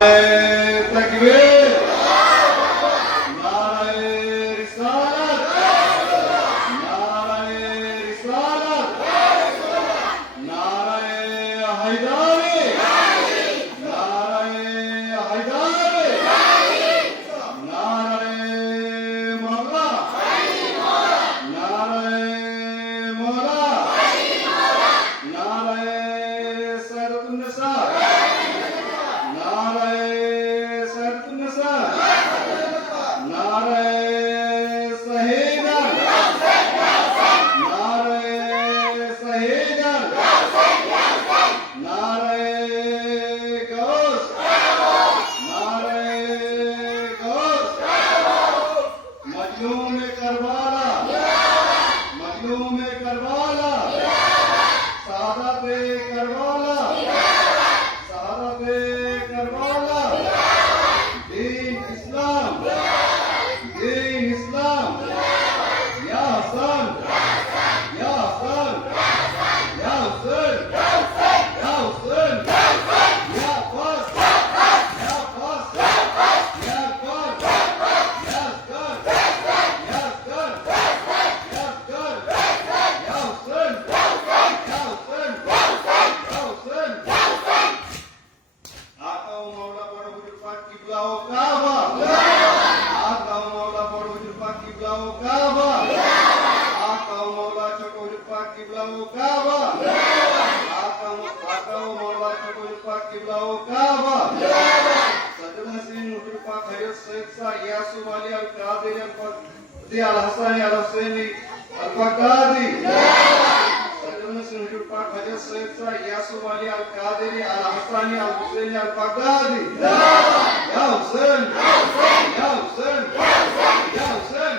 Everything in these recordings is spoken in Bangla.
तकबीर नारे रिसालत नारे रिसालत नारे हैदरी नारे हैदरी नारे मौला नारे मौला नारे सैयदुन्निसा Al-Hasani Al-Husaini Al-Baghdadi Sayyidina Hujur Pak Hajar Sayyid Yasuf Ali Al-Qadiri Al-Hasani Al-Husaini Al-Baghdadi Ya Hussein Ya Hussein Ya Hussein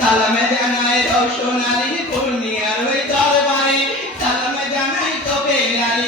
সালামে জানাই রওশনালী পূর্ণিয়ার ওই দরবারে সালামে জানাই তো বেলাল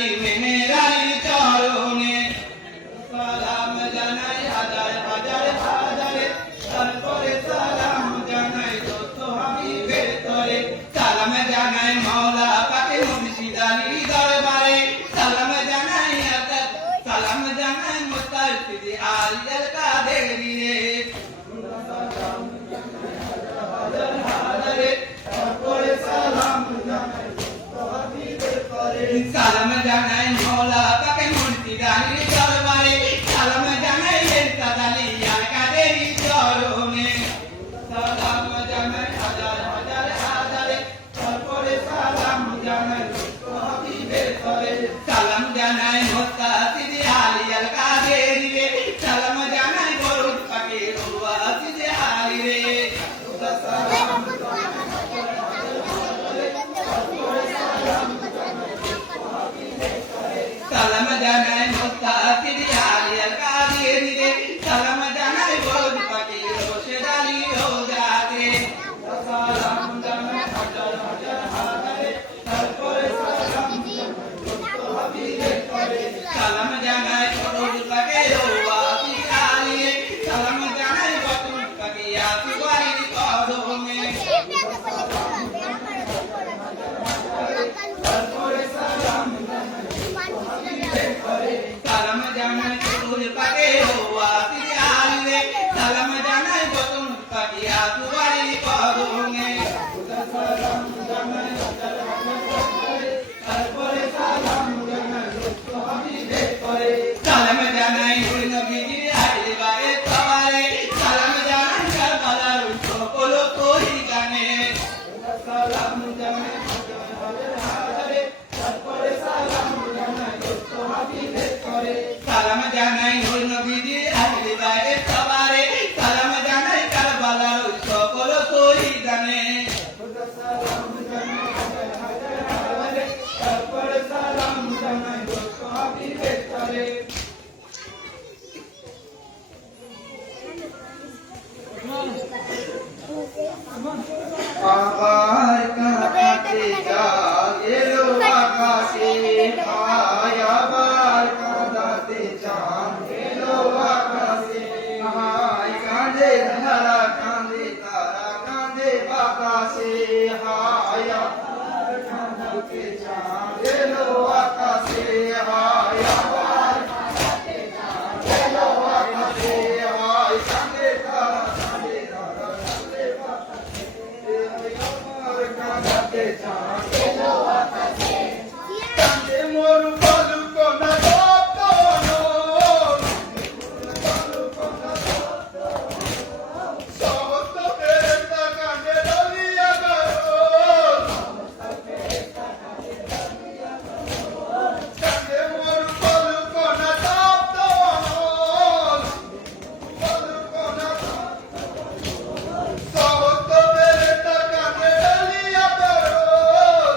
সালাম জানাই মৌলা পাকে মূর্তি রানীর দরবারে সালাম জানাই এরতাদালি আল কাদেরি চরণে সালাম জানাই হাজার হাজার হাজারে তারপরে সালাম জানাই হাবিবের তরে সালাম জানাই মুস্তাফিদ আলী আল কাদেরি রে সালাম জানাই বরুদ পাকে ওয়াসিদ আলী রে সালাম সালাম জানাই মুস্তাফিদ আলী আল কাদেরি রে সালাম জানাই বরুদ পাকে রশিদ আলী রোজাতে সালাম জানাই হাজার হাজার হাজারে তারপরে সালাম জানাই বরুদ পাকে ওয়াসিদ আলী রে সালাম জানাই বরুদ পাকে আসিফ আলীর কদমে সালাম জানাই বরুদ পাকে ওয়াসিদ আলী রে সালাম জানাই বরুদ পাকে আসিফ আলীর কদমে সালাম জানাই হাজার হাজার হাজারে তারপরে সালাম জানাই হাবিবের তরে সালাম জানাই নূর নবীর আহলে বাইত সবারে সালাম জানাই কারবালার সকল তরিকানে সালাম জানাই হাজার হাজার হাজারে তারপরে সালাম জানাই হাবিবের তরে সালাম জানাই নূর নবীর আহলে বাইত সবারে সালাম জানাই কারবালার সকল তরিকানে সালাম জানাই হাজার হাজার হাজারে তারপরে সালাম জানাই হাবিবের তরে আবার কাঁদতে চায় এলো আকাশে হায় আবার কাঁদতে চায় এলো আকাশে হায় কাঁদে ধারা কাঁদে তারা কাঁদে বাতাসে হায় আবার কাঁদতে চায় এলো আকাশে হায় আবার কাঁদতে চায় এলো আকাশে হায় কাঁদে তারা কাঁদে তারা কাঁদে বাতাসে আমার কাঁদতে চায় এলো আকাশে কাঁদে মোর বলুকনা দপন বলুকনা সমস্ত ফেরেশতা কাঁদে দলিয়া গরল কাঁদে মোর বলুকনা দপন বলুকনা সমস্ত ফেরেশতা কাঁদে দলিয়া গরল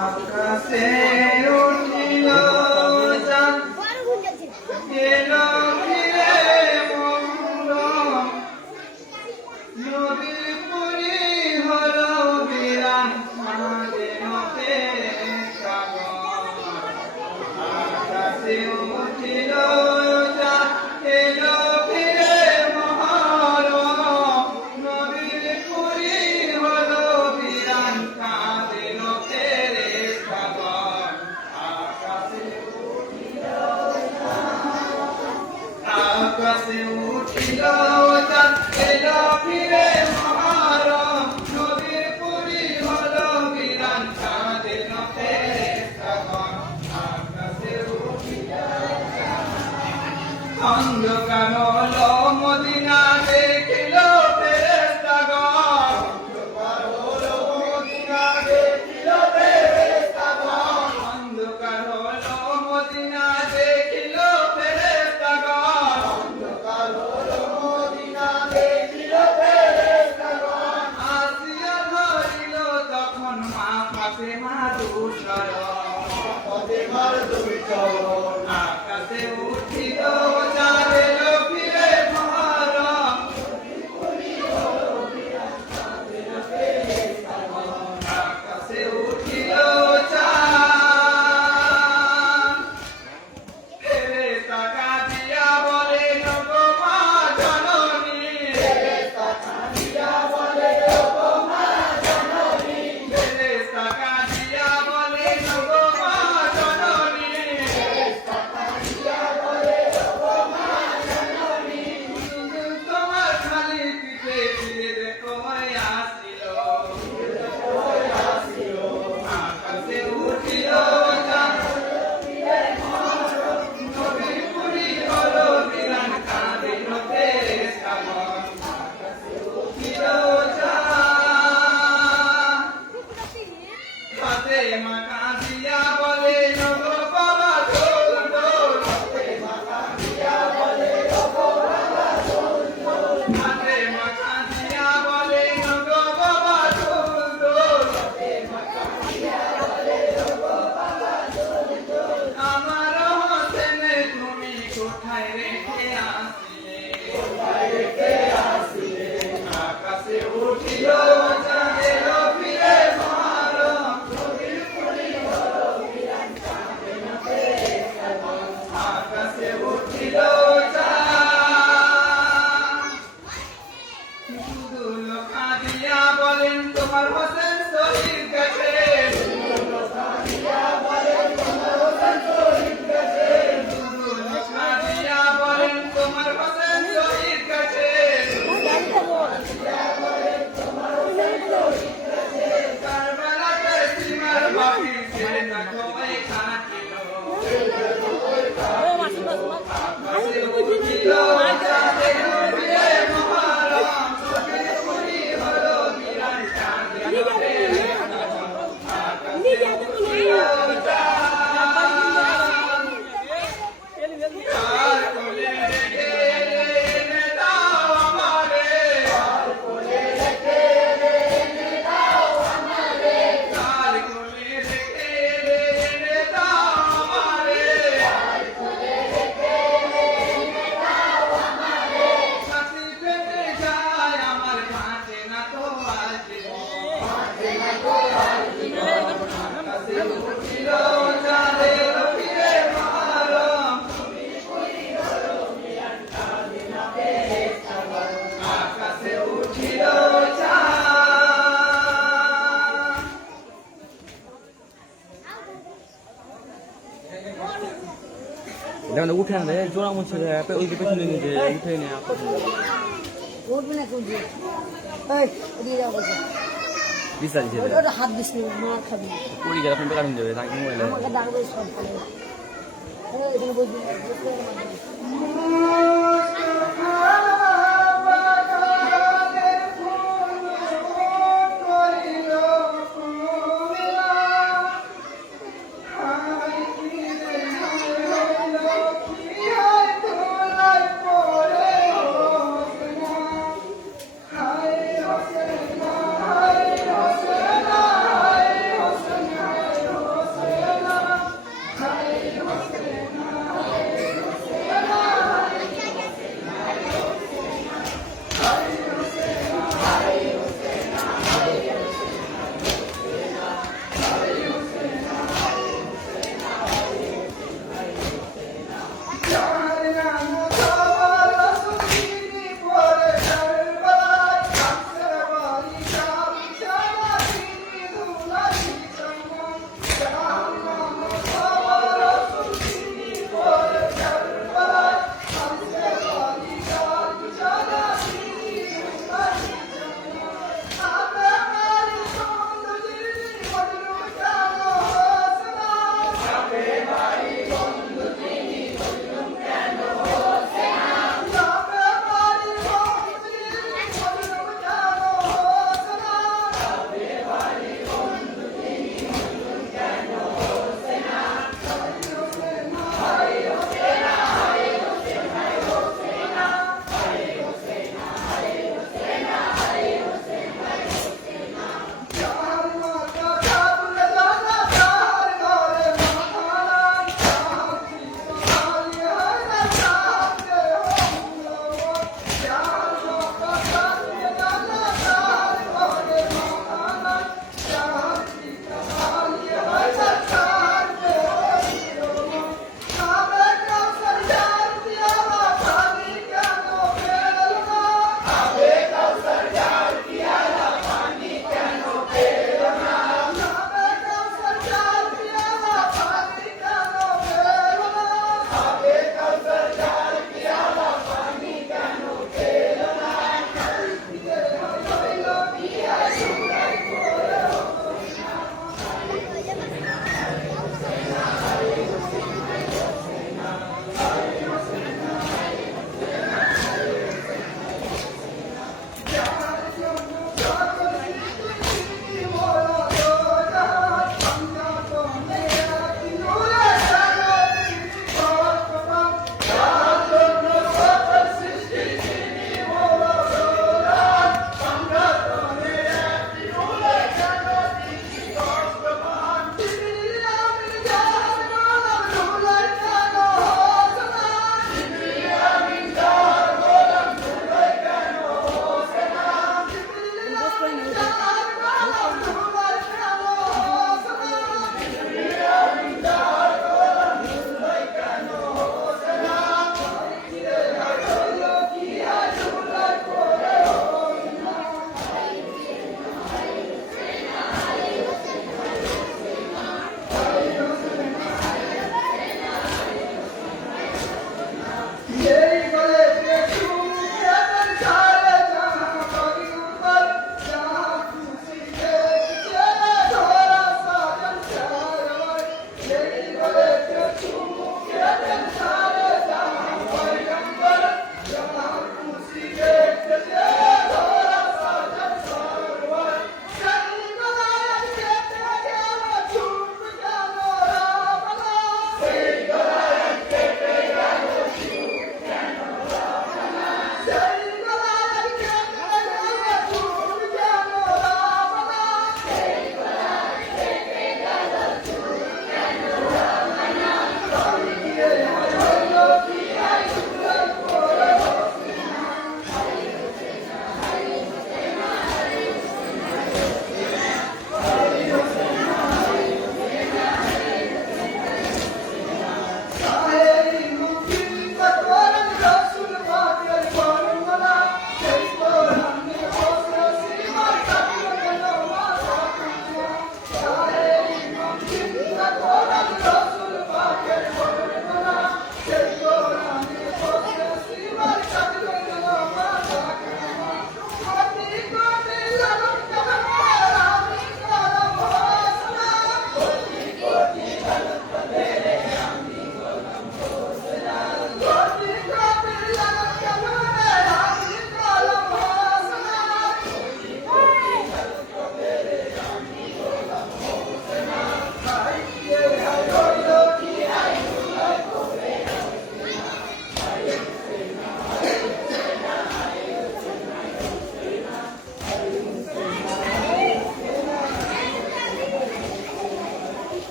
আকাশে উঠিল চাঁদ, এলো ফিরে মন্দ, নদীর পুরী হলো বিরাম, যেন ফেরে সাগর। আকাশে উঠিল চাঁদ, এলো ফিরে মহরম, নদীর পুরী হলো বিরাম, যেন ফেরে সাগর। আকাশে উঠিল চাঁদ, এলো ফিরে মহরম, নদীর পুরী হলো বিরান, যেন ফেরে সাগর। আকাশে উঠিল অন্ধকার হলো মদিনা, দেখিল ফেরেশতাগণ। অন্ধকার হলো মদিনা, দেখিল ফেরেশতাগণ। অন্ধকার হলো মদিনা, দেখিল ফেরেশতাগণ। অন্ধকার হলো মদিনা, দেখিল ফেরেশতাগণ। আসিয়া ধরিল তখন মা ফাতেমার দুচরণ, ফাতেমার দুচরণ। আকাশে উঠিল চাঁদ, এলো ফিরে মহরম, আকাশে উঠিল চাঁদ। ফেরেশতা কাঁদিয়া বলেন, ওগো মা জননী, ফেরেশতা কাঁদিয়া বলেন, ওগো মা জননী, ফেরেশতা কাঁদিয়া বলেন, ওগো মা জননী, ফেরেশতা কাঁদিয়া বলেন, ওগো মা জননী। তোমার খালি পিঠে ফিরে দেখো আসিল, আকাশে উঠিল চাঁদ, নদীর পুরী হলো বিরান, কাঁদিল ফেরেশতাগণ। আকাশে উঠিল চাঁদ, ফাতেমা কাঁদিয়া বলেন, ওগো বাবা দোল দোল, ফাতেমা কাঁদিয়া বলেন, ওগো বাবা দোল দোল, ফাতেমা কাঁদিয়া বলেন, ওগো বাবা দোল দোল, ফাতেমা কাঁদিয়া বলেন, ওগো বাবা দোল দোল। আমার হোসেনে তুমি কোথায় রেখে আসিলে, কোথায় রেখে আসিলে। আকাশে উঠিল চাঁদ, এলো ফিরে মহরম, নদীর পুরী হলো বিরান, যেন ফেরে সাগর। আকাশে উঠিল চাঁদ, শুধু লোক কাঁদিয়া বলেন, তোমার হোসেন শহীদ গেছে, শুধু লোক কাঁদিয়া বলেন, তোমার হোসেন শহীদ গেছে, শুধু লোক কাঁদিয়া বলেন, তোমার হোসেন শহীদ গেছে, কারবালাতে সীমার বাকি ছেড়ে না সবাই কাটিল, আকাশে উঠিল চাঁদ, এলো ফিরে মহরম, নদীর পুরী হলো বিরান, যেন ফেরে সাগর। আকাশে উঠিল চাঁদ, তার কোলে রেখে এনে দাও আমারে, তার কোলে রেখে এনে দাও আমারে, তার কোলে রেখে এনে দাও আমারে, তার কোলে রেখে এনে দাও আমারে। ছাতি ফেটে যায় আমার, বাঁচে না তো আর জীবন, বাঁচে না তো আর জীবন। আকাশে উঠিল চাঁদ, এলো ফিরে মহরম, আকাশে উঠিল চাঁদ। দেখুন উঠে আনবে জোড়া মুছে ওই যে পেছনে নিয়ে উঠে নিয়ে উঠবে না কোন দিয়ে এই এদিকে যাও বলছে বিস্তার দিচ্ছে ওটা হাত দিস না মার খাবি পড়ি গেলে ফোনটা কাটুন যাবে তাকে মোবাইলে আমাকে ডাকবে সব ভালো এখানে বসবি হায়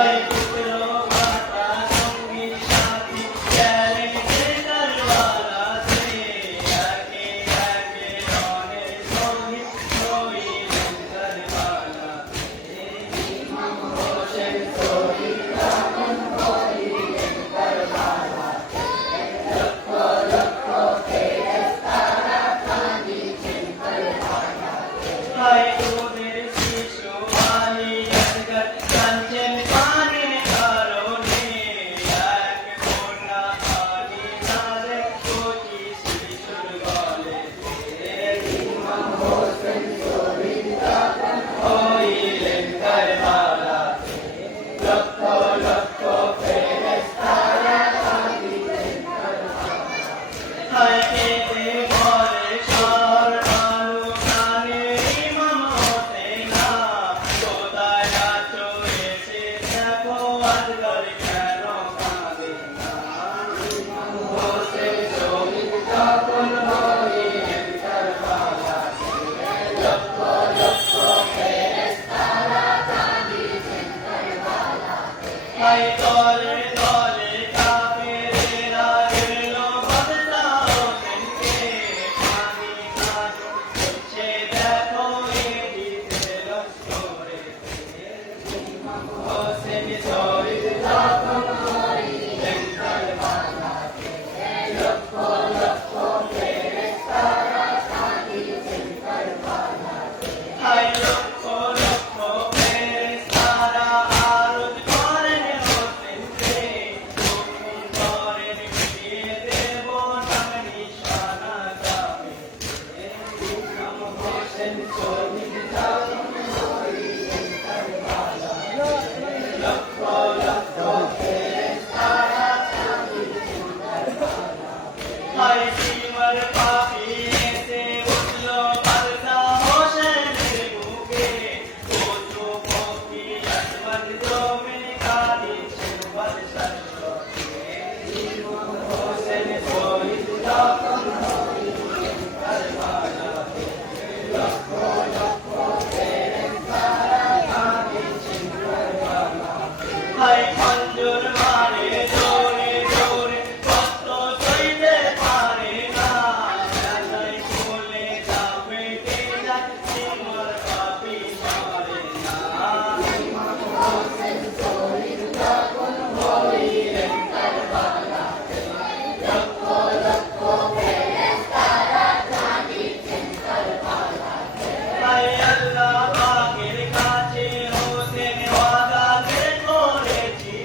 হায় পুত্র মাতা সঙ্গী সাথী গেলেন যে দরবারাতে একে একে রণে শহীদ হইলেন কারবালাতে ইমাম হোসেন শহীদ যখন হইলেন কারবালাতে লক্ষ লক্ষ ফেরেশতারা কাঁদিছেন কারবালাতে হায় ওদের শিশু আলী আসগর কাঁদছেন পানির কারণে এক কন্যা আমিনারে কচি শিশুর গলেতে ইমাম হোসেন শহীদ যখন হইলেন কারবালাতে লক্ষ লক্ষ ফেরেশতারা কাঁদিছেন কারবালাতে হায় কেঁদে বলে শহর আলু প্রাণে ইমাম হোসেনা কোথায় আছো এসে দেখো আসগর কেন কাঁদে না ইমাম হোসেন শহীদ যখন হইলেন কারবালাতে লক্ষ লক্ষ ফেরেশতারা কাঁদিছেন কারবালাতে হায় দলে দলে কাফেরেরা এলো বাদশা হোসেনকে কাঁদি কাঁদি হচ্ছে দেখো এদিকে লস্করেতে ইমাম হোসেন শহীদ যখন হইলেন কারবালাতে লক্ষ লক্ষ ফেরেশতারা কাঁদিছেন কারবালাতে হায় লক্ষ লক্ষ ফেরেশতারা আরজ করেন হোসেনকে হুকুম করেন মিটিয়ে দেব নাম নিশানা গ্রামেতে ইমাম হোসেন শহীদ যখন হইলেন কারবালাতে লক্ষ লক্ষ ফেরেশতারা কাঁদিছেন কারবালাতে হায় সীমার পাপী এসে উঠলো বাদশা হোসেনের বুকে পশু পক্ষী আসমান জমিন কাঁদিছেন বাদশার শোকে ইমাম হোসেন শহীদ যখন হইলেন কারবালাতে লক্ষ লক্ষ ফেরেশতারা কাঁদিছেন কারবালাতে হায় খঞ্জর মারে জোরে জোরে কষ্ট সইতে পারে না ব্যথায় ফুলে যাবে যায় সীমার পাপী পারে না ইমাম হোসেন শহীদ যখন হইলেন কারবালাতে লক্ষ লক্ষ ফেরেশতারা কাঁদিছেন কারবালাতে হায় আল্লাহ পাকের কাছে হোসেন ওয়াদা যে করেছি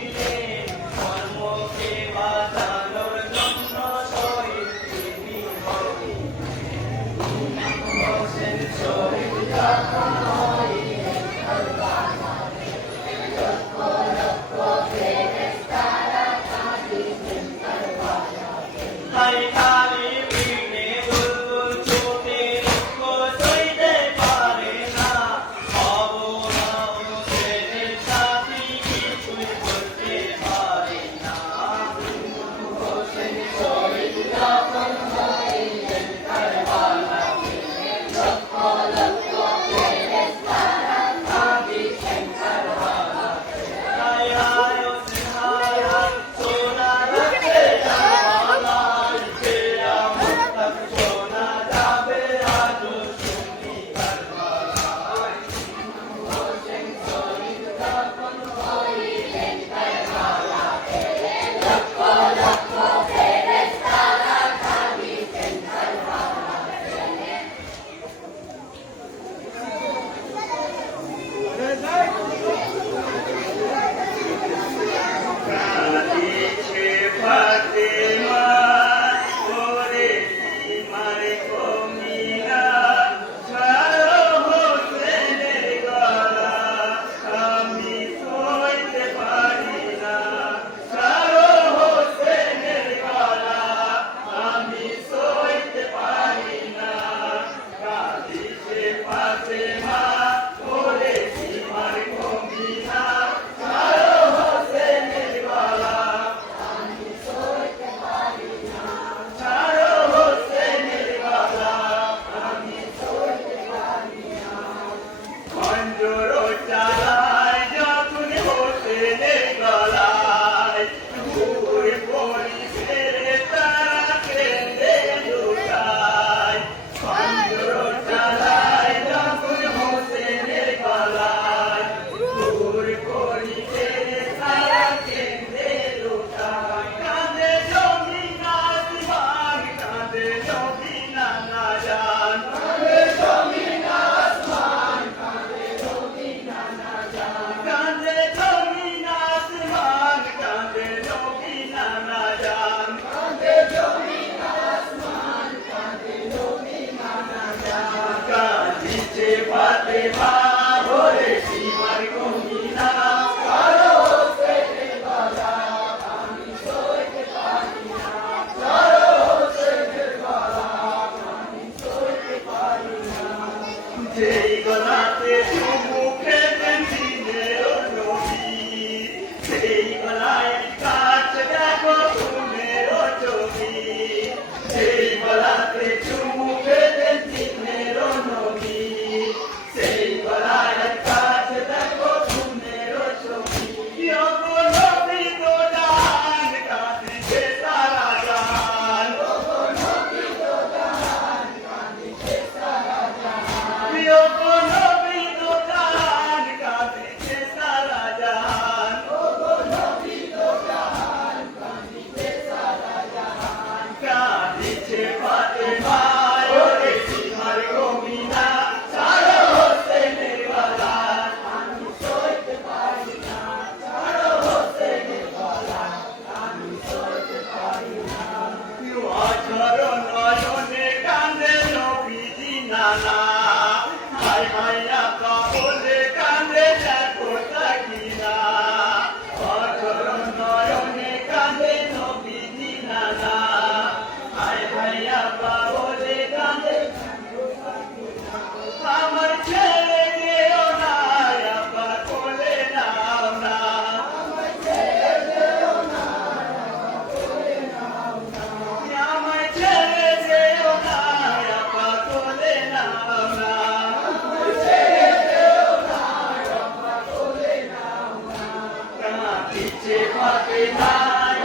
কাঁদিছে ফাতেমা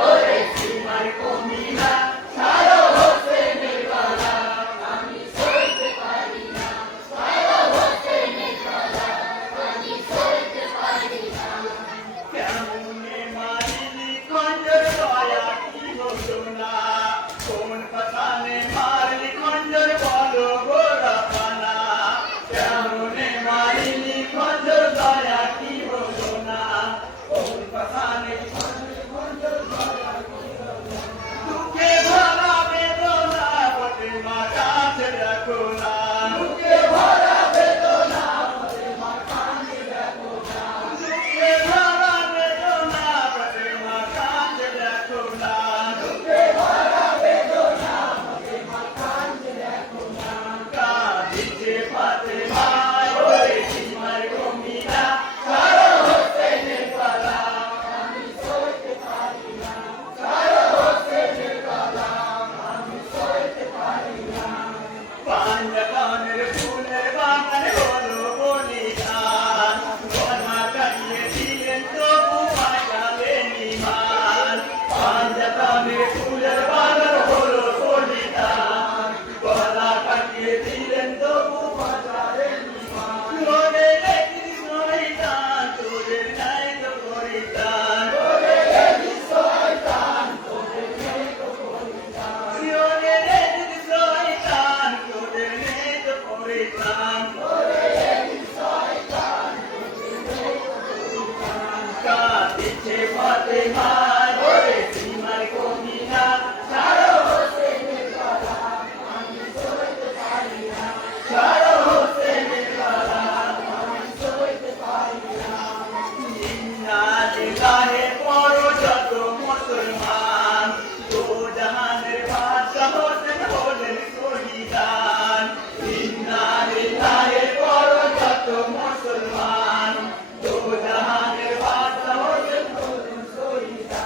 ওরে সীমার কমিনা ছাড়ো হোসেনের গলা আমি সইতে পারি না ছাড়ো হোসেনের গলা আমি সইতে পারি না কেমনে মারিলি খঞ্জর দয়া কি হতো না কোন পাতানে মারলি খঞ্জর বলো গোরা পানা কেমনে মারিলি খঞ্জর দয়া কি হতো না কোন পাতানে দুঃখে ভরা বেদনা বটে মা কাছে রাখো না দুঃখে ভরা বেদনা বটে মা কাছে রাখো না দুঃখে ভরা বেদনা বটে মা কাছে রাখো না দুঃখে ভরা বেদনা বটে মা কাছে রাখো না কাঁদিছে ফাতেমা ওরে সীমার কমিনা ছাড়ো হোসেনের গলা আমি সইতে পারি না ছাড়ো হোসেনের গলা আমি সইতে পারি না পাঞ্জানের ফুলের বাগান হলো বলিদান গলা কাটিয়ে দিলেন তবু বাঁচালেন ঈমান পাঞ্জানের ফুলের বাগান হলো বলিদান গলা কাটিয়ে দিলেন তবু বাঁচালেন ঈমান ওরে রে কৃষ্ণ শয়তান তোদের নাই তো পরিত্রাণ ওরে রে কৃষ্ণ শয়তান তোদের নেই তো পরিত্রাণ ওরে রে কৃষ্ণ শয়তান তোদের নেই তো পরিত্রাণ ওরে রে কৃষ্ণ শয়তান তোদের নেই তো পরিত্রাণ কাঁদিছে ফাতেমা ওরে সীমার কমিনা ছাড়ো হোসেনের গলা আমি সইতে পারি না ছাড়ো হোসেনের গলা আমি সইতে পারি না ইন্না লিল্লাহি পড়ো যত মুসলমান দো জাহানের বাদশাহ হোসেন হলেন শহীদান ইন্না লিল্লাহি পড়ো যত মুসলমান দো জাহানের বাদশাহ হোসেন হলেন শহীদান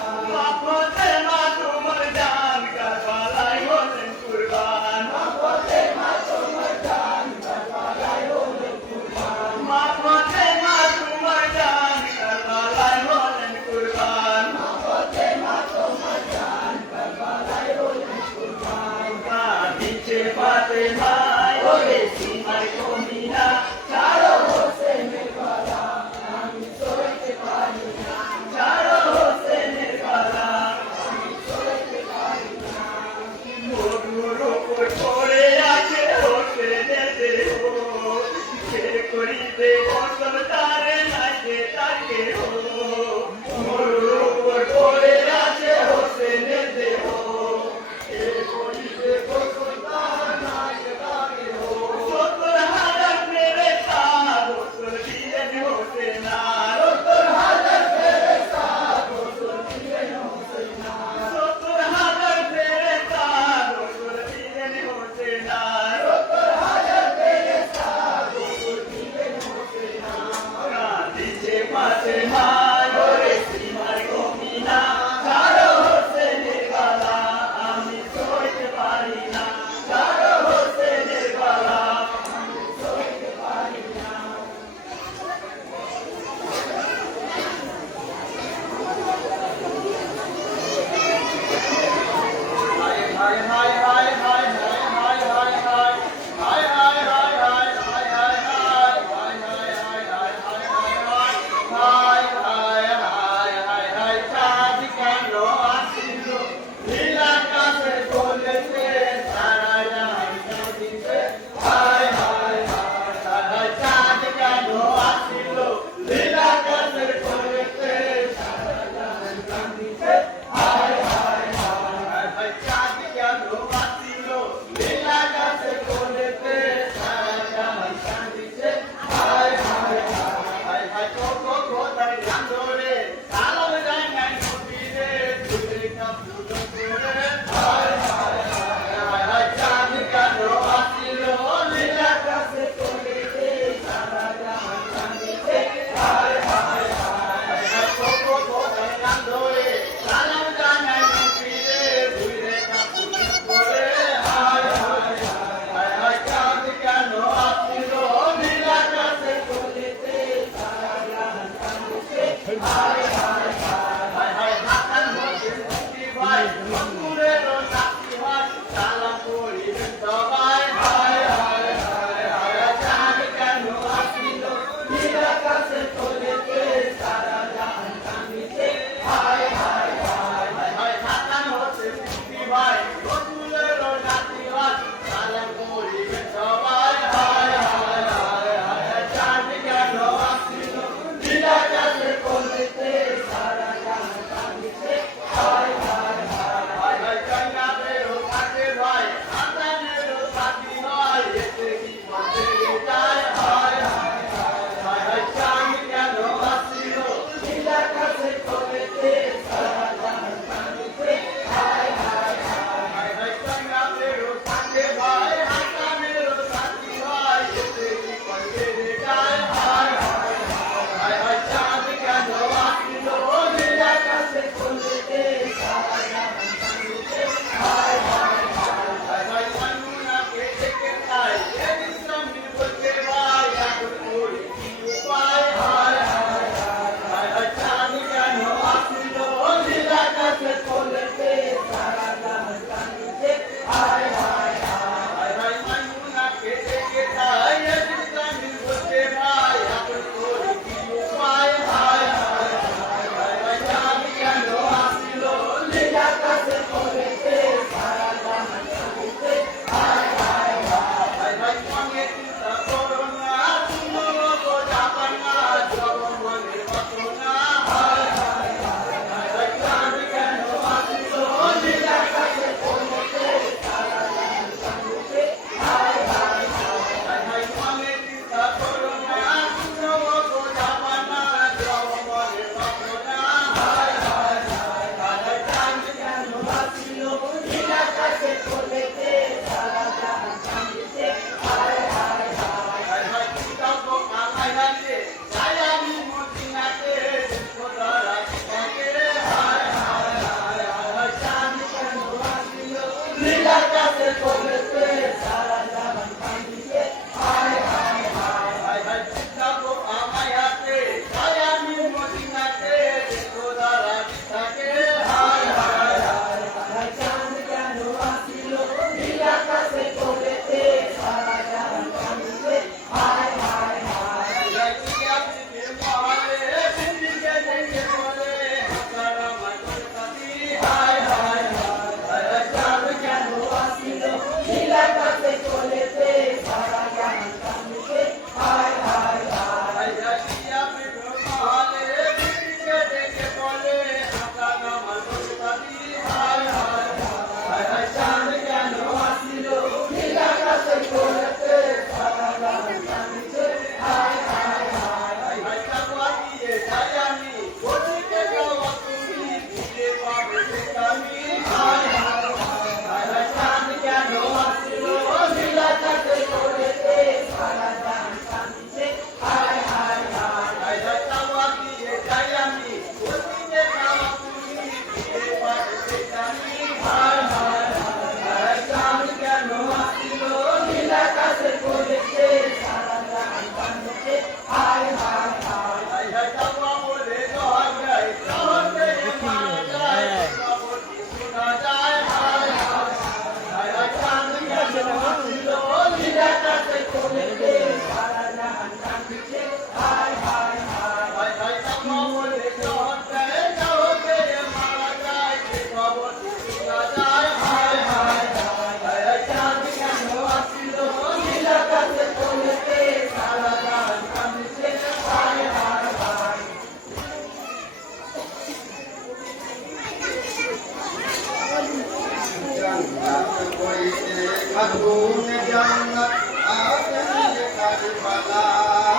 খাতুন জান্নাত আছেন কারবালায়,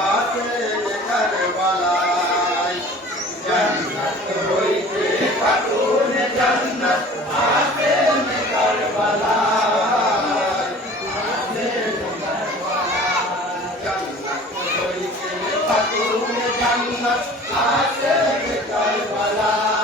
আছেন কারবালায়। জান্নাত হইতে খাতুন জান্নাত আছেন কারবালায়, আছেন কারবালায়। জান্নাত হইতে খাতুন জান্নাত আছেন কারবালায়,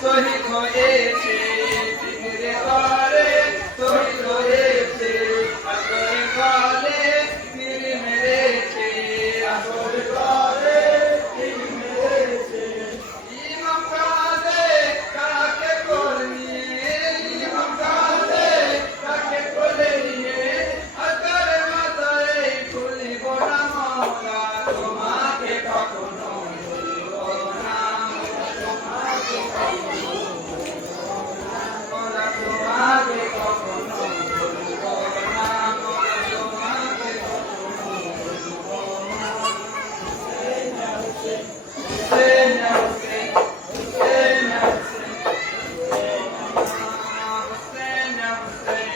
শহীদ হয়েছে পীরের ঘরে শহীদ হয়েছে আসর ঘরে তীর মেরেছে আসর ঘরে তীর মেরেছে ইমাম কাঁদে কাকে কোলে নিয়ে ইমাম কাঁদে কাকে কোলে নিয়ে আসর মাথায় ভুলিব না মওলা তোমাকে কখনো ভুলিব না মওলা তোমাকে কখনো ভুলিব না মওলা তোমাকে কখনো ভুলিব না হুসেন হুসেন হুসেন হুসেন হুসেন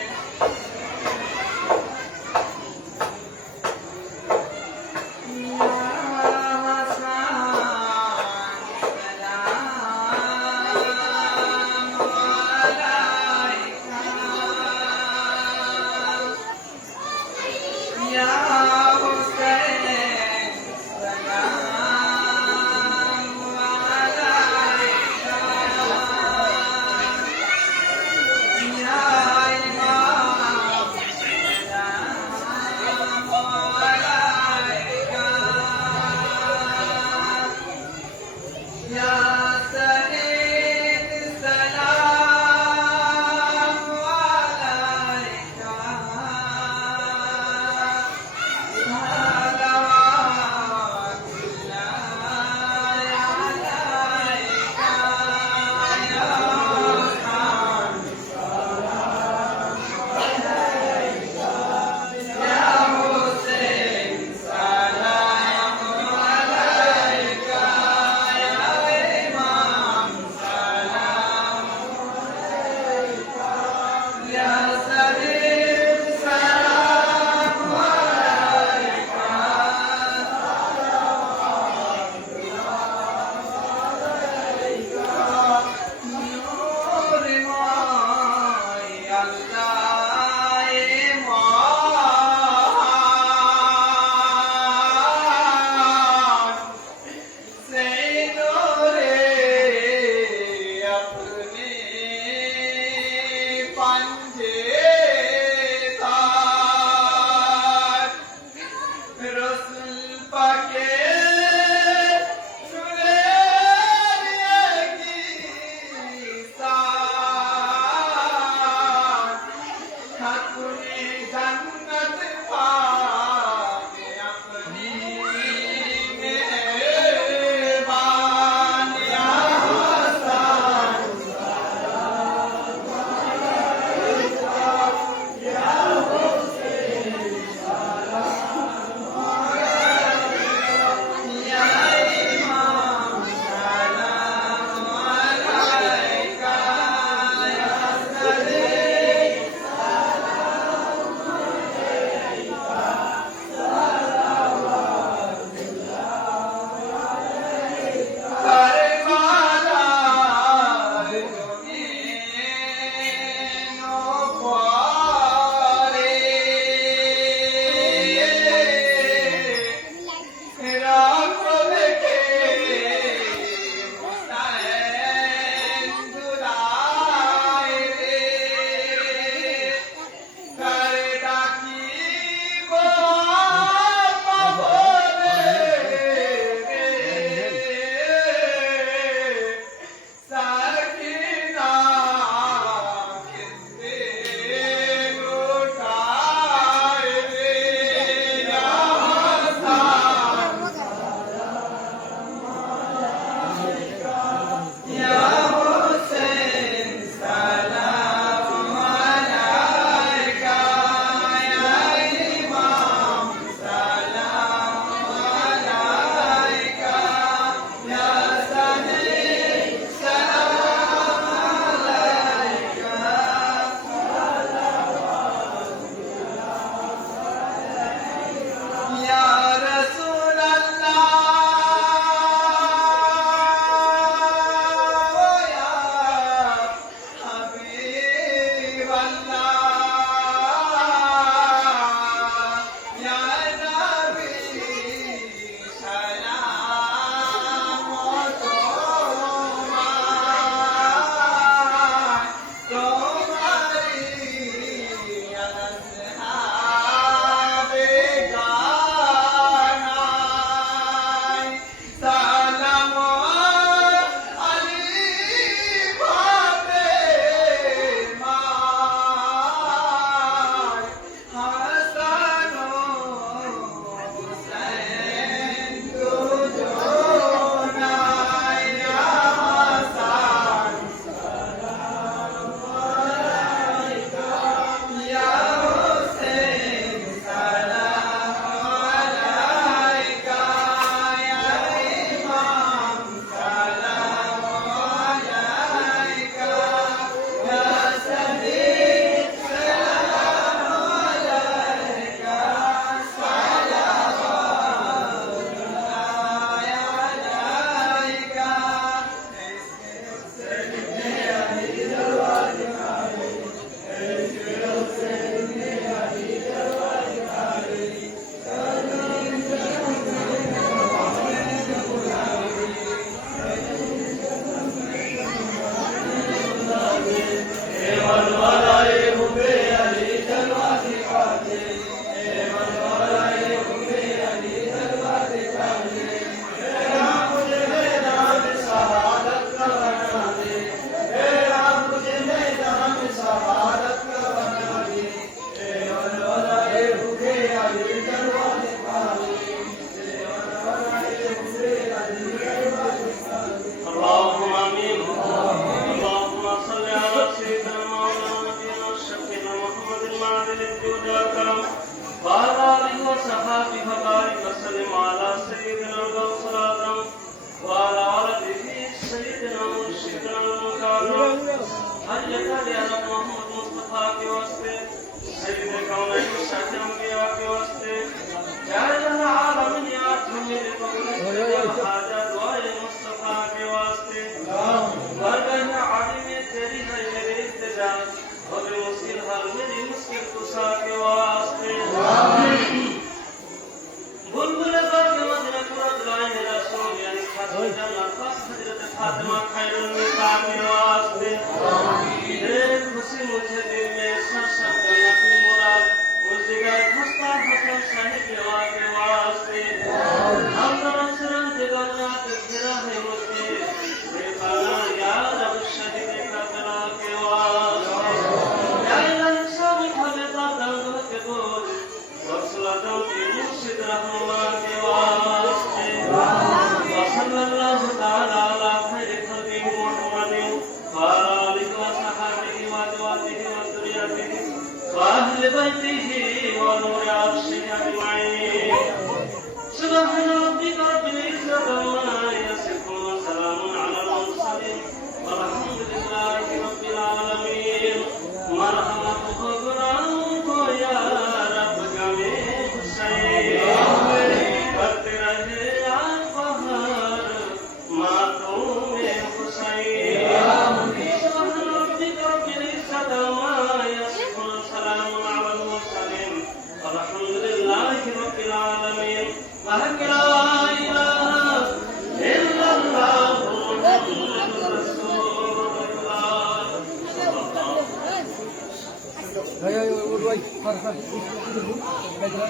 मुर्शिदना मुकाना हजरत अली मोहम्मद मुस्तफा के वास्ते सैयद कौनैन शाह अंबिया के वास्ते या इलाह आलमीन या मेरे पकड़ हाजा दुआए मुस्तफा के वास्ते बरगह आदि में तेरी है मेरे इल्तिजा और मुश्किल हाल मेरी मुश्किल कुशा के वास्ते बुलबुल बाग मदीना कुरान लाए मेरा सोल यानी खातुन जन्नत खास हजरत फातिमा खैरुल निसा के वास्ते हे खुशी मुझे दिल में सरसर गई अपनी मुराद उस जगह खस्ता हसन साहिब के वास्ते हम तरफ शरण जगह के घिरा है मुझे बेखाना याद अब शहीद करबला के वास्ते या इलाही सब खलेदा दंग के बोल वसलातों की मुर्शिद रहमान के वास्ते वसल्लल्लाहु ताला अला खैर खल्क़ि मुहम्मदिन व आलिहि व सहाबिहि व अज़वाजिहि व ज़ुर्रिय्यतिहि व अहलि बैतिहि व नूरि अर्शिहि अजमईन सुब्हान रब्बिका रब्बिल इज़्ज़ति अम्मा यसिफून व सलामुन अलल मुरसलीन वल्हम्दुलिल्लाहि रब्बिल आलमीन मरहमतुहु गुनाहों को या रब गमे हुसैन करते रहे आप बहार मातों में हुसैन सुब्हान रब्बिका रब्बिल इज़्ज़ति अम्मा यसिफून व सलामुन अलल मुरसलीन वल्हम्दुलिल्लाहि रब्बिल आलमीन ला इलाहा इल्लल्लाह मुहम्मदुर रसूलुल्लाह Ayo, ayo, ayo, ayo,